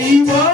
அப்போ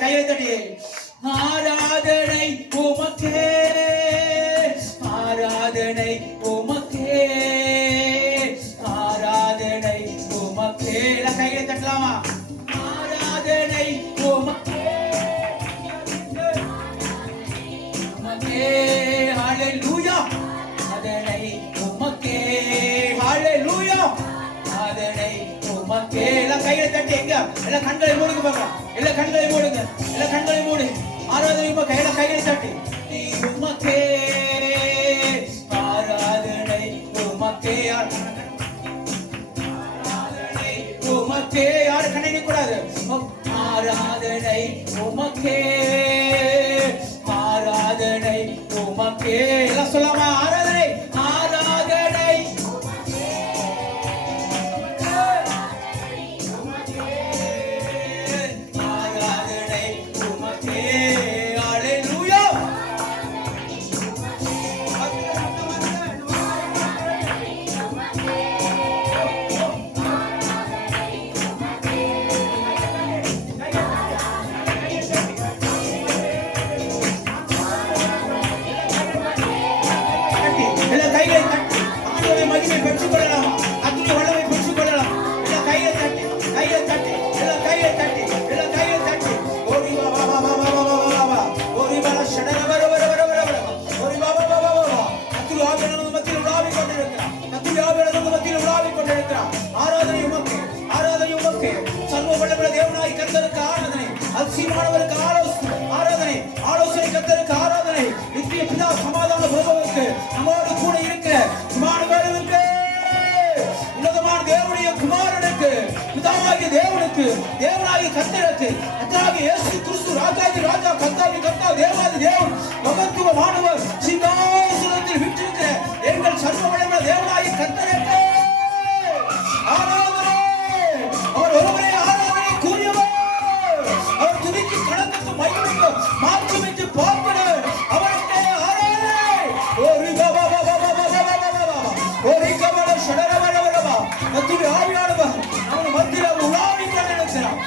கையை தட்டி ஆராதனை உமக்கே, ஆராதனை உமக்கே, ஆராதனை உமக்கே. கையை தட்டலாமா? ஆராதனை உமக்கே, உமக்கே. ஹல்லேலூயா. ஆராதனை உமக்கே, ஹல்லேலூயா. ஆராதனை உமக்கே. கையை தட்டி எங்க எல்லாம் கண்களை மூடுங்க பார்க்கலாம். எல்லாம் கண்களை மூடுங்க, எல்லாம் கண்களை மூடு. ஆராதனை உமக்கே. எல்லாம் கைகளை தட்டி உமக்கே, ஆராதனை உமக்கே, ஆராதனை உமக்கே. யாரு கண்ணை கூடாது. ஆராதனை உமக்கே, ஆராதனை உமக்கே. எல்லாம் சொல்லாமா? ஆராதனை, ஆராதனை நம்மோடு கூட இருக்கிற குமாரனுக்கு, உன்னதமான தேவனுடைய குமாரனுக்கு, பிதாவாகிய தேவனுக்கு, தேவனாகிய கர்த்தருக்கு, கர்த்தராகிய இயேசு கிறிஸ்து, ராஜாதி ராஜா, கர்த்தாதி கர்த்தா, தேவாதி தேவன், மகத்துவமானவர், சிங்காசனத்தில் விற்றிருக்கிற எங்கள் சர்வ வல்லமையுள்ள தேவனாகிய கர்த்தருக்கு ஆராதனை. அவர் ஒருவரே ஆராதனை கூறியவர். அவர் துதிக்கு கணக்கு மகிமைக்கு மாற்றமின்றி பார்க்கிறவர். அவருக்கு ஆவியானவர் அவன் மத்தியில் அவர் உலாவிக் கொண்டிருக்கிறார்.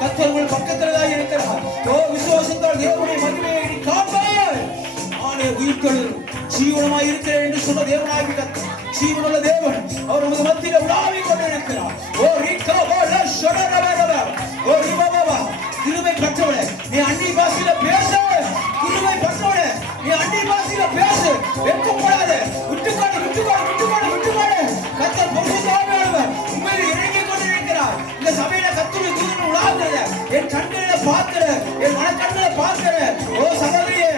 கர்த்தர் உங்கள் பக்கத்தில் இருக்கிறார். விசுவாசத்தால் தேவனுடைய மகிமையை காண்பார். ஆனே உயிர்த்தெழும் ஜீவனமாய் இருக்கிறேன் என்று சொன்ன தேவனாகி கர்த்தர், ஜீவனுள்ள தேவன், அவர் நமது மத்தியில் உலாவிக் கொண்டிருக்கிறார். கிருபை பெற்றவனே, நீ அந்நிய பாஷையில பேச. கிருபை பெற்றவனே, நீ அந்நிய பாஷையில பேசு. வெட்கப்படாத. விட்டுக்காடு விட்டுக்காடு விட்டுக்காடு விட்டுக்காடு. கர்த்தர் பரிசுத்த ஆவியானவர் உண்மையில் இறங்கிக் கொண்டிருக்கிறார். இந்த சபையில கர்த்தருடைய தூதன் உலாவுகிறது. என் கண்களில பார்க்கிற, என் மனக்கண்ணில பார்க்கிற ஓ சகோதரியே,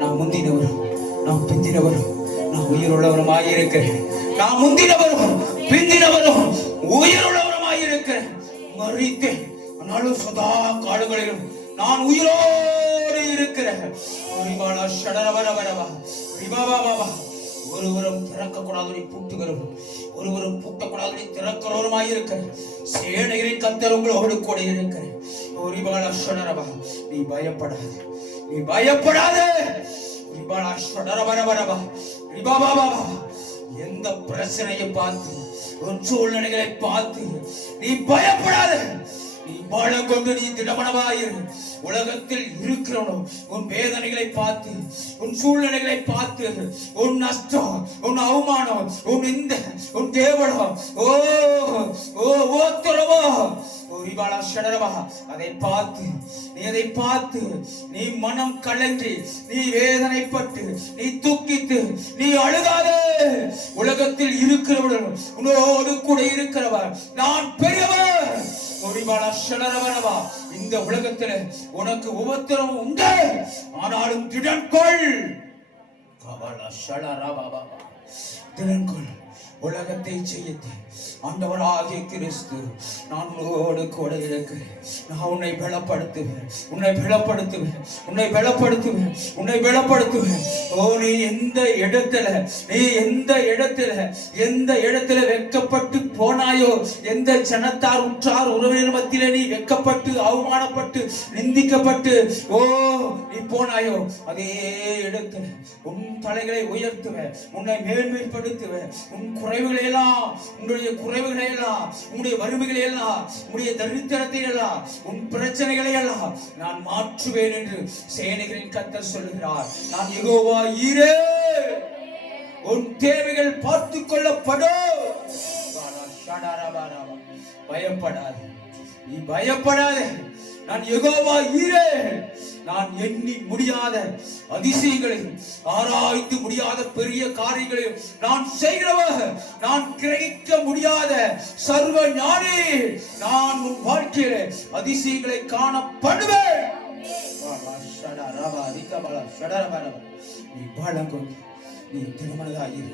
நான் முந்தினவரும் நான் பிந்தினவரும் நான் உயிருள்ளவருமாயிருக்கிறேன். நான் முந்தினவரும் பிந்தினவரும் உயிருள்ளவருமாயிருக்கிறேன். மறித்தேன், ஆனாலும் சதா காடுகளிலும் நான் உயிரோடு இருக்கிறேன். ஒருவரும் திறக்கக்கூடாது பூட்டுகிறவரும் ஒருவரும் பூட்டக்கூடாது திறக்கிறவருமாயிருக்கிறேன். சேனைகளின் கர்த்தர் உங்களோடு கூட இருக்கிறேன். நீ பயப்படாது, நீ பயப்படாது. எந்த பிரச்சனையை பார்த்து உன் சூழ்நிலைகளை பார்த்து நீ பயப்படாது. நீ பலம் கொண்டு நீ திடமனமாயிரு. உலகத்தில் இருக்கிறவனோ உன் வேதனைகளை பார்த்து உன் சூழ்நிலைகளை பார்த்து உன் நஷ்டம் உன் அவமானம் உன் இந்த உன் கேவலம் அதை பார்த்து நீ மனம் கலங்கி நீ வேதனைப்பட்டு நீ துக்கித்து நீ அழுகாதே. உலகத்தில் இருக்கிறவர்கள் உன்னோடு கூட இருக்கிறவர் நான் பெரியவர். இந்த உலகத்தில் உனக்கு உபத்திரம் உண்டு, ஆனாலும் திடன்கொள். திடன்கொள். உலகத்தை செய்யத்து ஆண்டவராகிய கிறிஸ்து நான் உன்னோடு கூட இருக்கிறேன். நான் உன்னை பலப்படுத்துவேன், உன்னை பலப்படுத்துவேன், உன்னை பலப்படுத்துவேன், உன்னை பலப்படுத்துவேன். ஓ நீ எந்த இடத்துல வெட்கப்பட்டு போனாயோ, எந்த ஜனத்தார் உற்றார் உறவினர் மத்தியிலே நீ வெட்கப்பட்டு அவமானப்பட்டு நிந்திக்கப்பட்டு ஓ நீ போனாயோ, அதே இடத்துல உன் தலைகளை உயர்த்துவேன், உன்னை மேன்மைப்படுத்துவேன். உன் குறைவுகளை எல்லாம் உன்னுடைய வறுமைகளை எல்லாம் உன்னுடைய தரித்திரத்தை எல்லாம் உன் பிரச்சனைகளை எல்லாம் நான் மாற்றுவேன் என்று சேனைகளின் கர்த்தர் சொல்கிறார். நான் யெகோவா ஈரே, உன் தேவைகள் பார்த்துக் கொள்ளப்படும். பயப்படாதே, நீ பயப்படாதே. நான் யெகோவா ஈரே, நான் எண்ணி முடியாத அதிசயங்களையும் ஆராய்ந்து முடியாத பெரிய காரியங்களையும் நான் செய்கிறவர். நான் கிரகிக்க முடியாத சர்வ ஞானி. நான் உன் வாழ்க்கையில அதிசயங்களை காணப்படுவேன். நீ பழங்கும், நீ திருமணதாயிரு.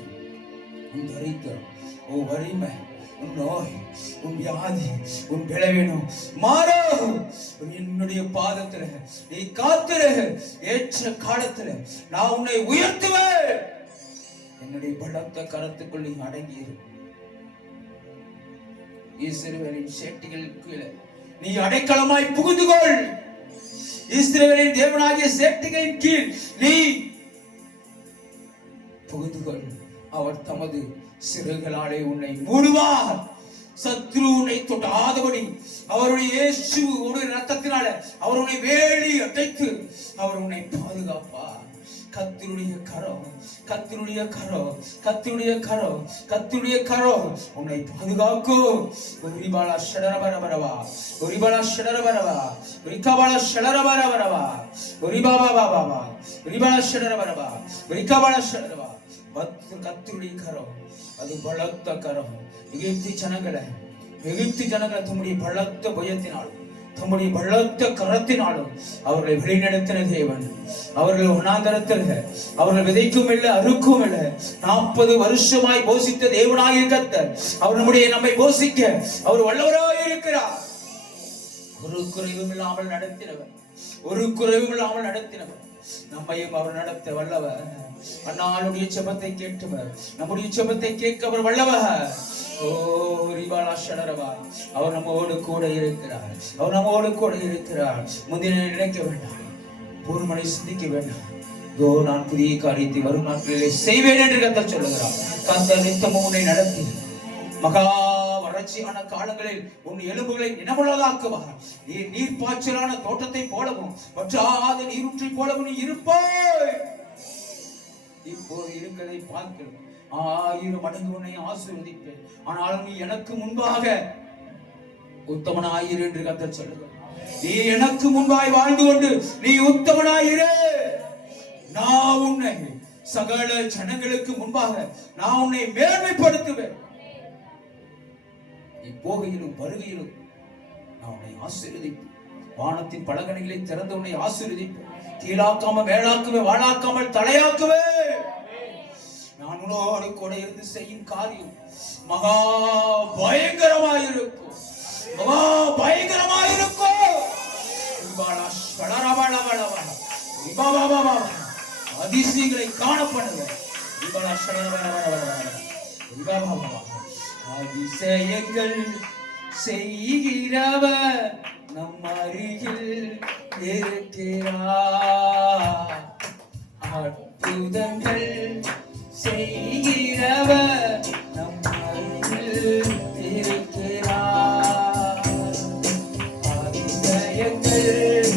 உன் தரித்திரம், ஓ வறுமை, உன் நோய், உன் வியாதி, உன் விளைவினம் மாறும். என்னுடைய பாதத்துல நீ காத்திரு. ஏற்ற காலத்துல நான் உன்னை உயர்த்துவேன். என்னுடைய பலத்த கரத்துக்குள் நீ அடங்கியிரு. இஸ்ரவேலின் சேட்டிகளின் கீழே நீ அடைக்கலமாய் புகுந்துகொள். இஸ்ரவேலின் தேவனாகிய சேட்டிகளின் கீழ் நீ புகுந்துகொள். அவர் தமது சிறுகளாலே உன்னை மூடுவார். சத்ரு உன்னை தொடாதபடி அவருடைய இயேசுவுடைய இரத்தத்தினால அவர் உன்னை வேலி அடைத்து அவர் உன்னை பாதுகாப்பார். கர்த்தருடைய கரம், கர்த்தருடைய கரம், கர்த்தருடைய கரம், கர்த்தருடைய கரம் உன்னை பாதுகாக்கும். ஒரிபாலா ஷடரபரபரவா, ஒரிபாலா ஷடரபரவா, ஒரிகாபாலா ஷடரபரபரவா, ஒரிபாபா பாபா, ஒரிபாலா ஷடரபரவா, ஒரிகாபாலா ஷடரபா. கர்த்தருடைய கரம், அது பலத்த கரம். எகிப்து ஜனங்களை தம்முடைய பலத்த பயத்தினாலும் தம்முடைய பலத்த கரத்தினாலும் அவர்களை வழிநடத்தின தேவன். அவர்கள் வனாந்தரத்தில் அவர்கள் விதைக்கும் இல்லை, அறுக்கும் இல்லை. 40 வருஷமாய் போஷித்த தேவனாய் கர்த்தர் அவர் நம்மை போஷிக்க அவர் வல்லவராய் இருக்கிறார். ஒரு குறைவும் இல்லாமல் நடத்தினவர், ஒரு குறைவும் இல்லாமல் நடத்தினவர். நம்மையும் அவர் நடத்த வல்லவர். அண்ணாளுடைய செபத்தை கேட்டவர், நம்முடைய செபத்தை கேட்க அவர் வல்லவர். ஓ ரிபாலா ஷடரவா, அவர் நம்மோடு கூட இருக்கிறார், அவர் நம்மோடு கூட இருக்கிறார். முந்தின நினைக்க வேண்டாம், ஒரு மணி சிந்திக்க வேண்டாம். இதோ நான் புதிய காரியத்தை வரும் நாட்களிலே செய்வேன் என்று கர்த்தர் சொல்லுகிறார். கர்த்தர் நித்தமும் உன்னை நடத்தி மகா வறட்சியான காலங்களில் உன் எலும்புகளை நினமுள்ளதாக்குவார். நீ நீர்ப்பாய்ச்சலான தோட்டத்தை போலவும் வற்றாத நீரூற்றை போலவும் நீ இருப்பாய். இப்போது இருக்கிறதை பார்க்கிறோம், 1000 மடங்கு உன்னை ஆசீர்வதிப்பேன். ஆனாலும் நீ எனக்கு முன்பாக உத்தமனாயிரு என்று கர்த்தர் சொல்லுகிறார். நீ எனக்கு முன்பாய் வாழ்ந்து கொண்டு நீ உத்தமனாயிரு. நான் உன்னை சகல ஜனங்களுக்கு முன்பாக நான் உன்னை மேன்மைப்படுத்துவேன். நீ போகையிலும் வருகையிலும் நான் உன்னை ஆசீர்வதிப்பேன். வானத்தின் பலகணிகளை திறந்து உன்னை ஆசீர்வதிப்பேன். கீழாக்காம மேலாக்குவே, வாழாக்காமல் தலையாக்குவே. நான் உன்னோடு கூட இருந்து செய்யும் காரியம் மகா பயங்கரமாயிருக்கும், மகா பயங்கரமாயிருக்கும். அதிசயங்களை காணப்படுவேன். அதிசயங்கள் செய்கிறவர் நம் அருகில் இருக்கிறார். அற்புதங்கள் செய்கிறவர் நம் அருகில் இருக்கிறார். அதிசயங்கள்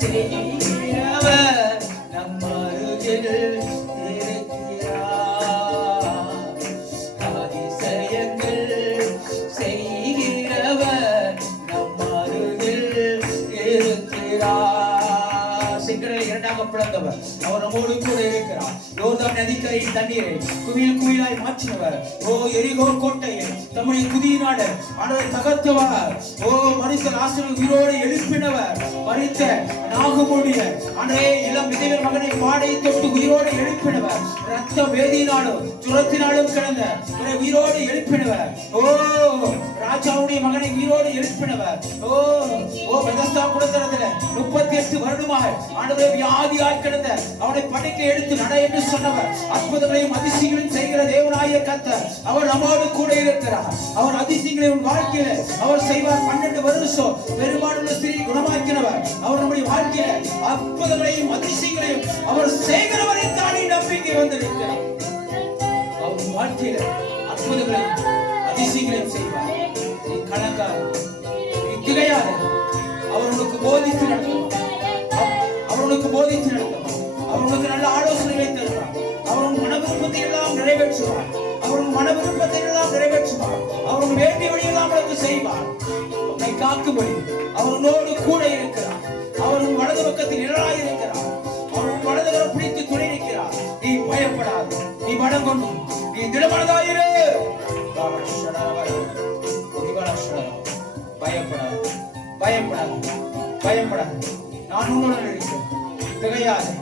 செய்கிறவர் நம் அருகில் இருக்கிறார். அதிசயங்கள் செய்கிறவர் நம் அருகில் இருக்கிறார். செங்கடலை இரண்டாக பிளந்தவர் அவர் நம்மோடு கூட இருக்கிறார். யோர்தான் நதிக்கரையின் தண்ணீரை குவில் குவிலாய் மாற்றினவர். ஓ எரிகோ கோட்டையை தம்முடைய குதியினாடு அவரை தகர்த்தவர். ஓ மரித்த லாசரு உயிரோடு எழுப்பினவர். மரித்த நாகமுடைய அன்றைய இளம் விதவை மகனை பாடை தொட்டு உயிரோடு எழுப்பினவர். ரத்த வேதியினாலும் சுரத்தினாலும் கிடந்த உயிரோடு எழுப்பினவர். ஓ ராஜாவுடைய மகனை உயிரோடு எழுப்பினவர். ஓ ஓ பெதஸ்தா குடத்திரத்துல 38 வருடமாக ஆண்டவரே வியாதியாய் கிடந்த அவனை படுக்கை எடுத்து நட என்று சொன்னவர். அற்புதங்களையும் அதிசயங்களையும் செய்கிற தேவனாகிய கர்த்தர் அவர் நம்மோடு கூட இருக்கிறார். அவர் அதிசயங்களை உன் வாழ்க்கையில அவர் செய்வார். 12 வருஷம் பெரும்பாலுள்ள ஸ்திரீ குணமாக்கினவர். அவர் நம்முடைய வாழ்க்கையில அற்புதங்களையும் அதிசயங்களையும் அவர் செய்கிறவரை தாண்டி நம்பிக்கை வந்திருக்கிறார். அவர் வாழ்க்கையில அற்புதங்களையும் அதிசயங்களையும் செய்வார். நீ கலங்காத, நீ திகையாத. அவர் உனக்கு போதித்து நடத்துவார். அவர் உனக்கு போதித்து நடத்துவார். அவர் உனக்கு நல்ல ஆலோசனைகளை தருவார். அவர் உன் மன விருப்பத்தை எல்லாம் நிறைவேற்றுவார். அவர் உன் மன விருப்பத்தை எல்லாம் நிறைவேற்றுவார். அவர் உன் வேண்டிய வழியெல்லாம் உனக்கு செய்வார். உன்னை காக்கும்படி அவர் உன்னோடு கூட இருக்கிறார். அவர் உன் வலது பக்கத்தில் நிழலாய் இருக்கிறார். அவர் உன் வலதுகரம் பிடித்து துணை நிற்கிறார். நீ பயப்படாது, நீ படம் கொண்டு நீ திடமனதாயிரு. பயப்படாது, பயப்படாது, பயப்படாது. நான் உன்னுடன் இருக்கிறேன். திகையாதே,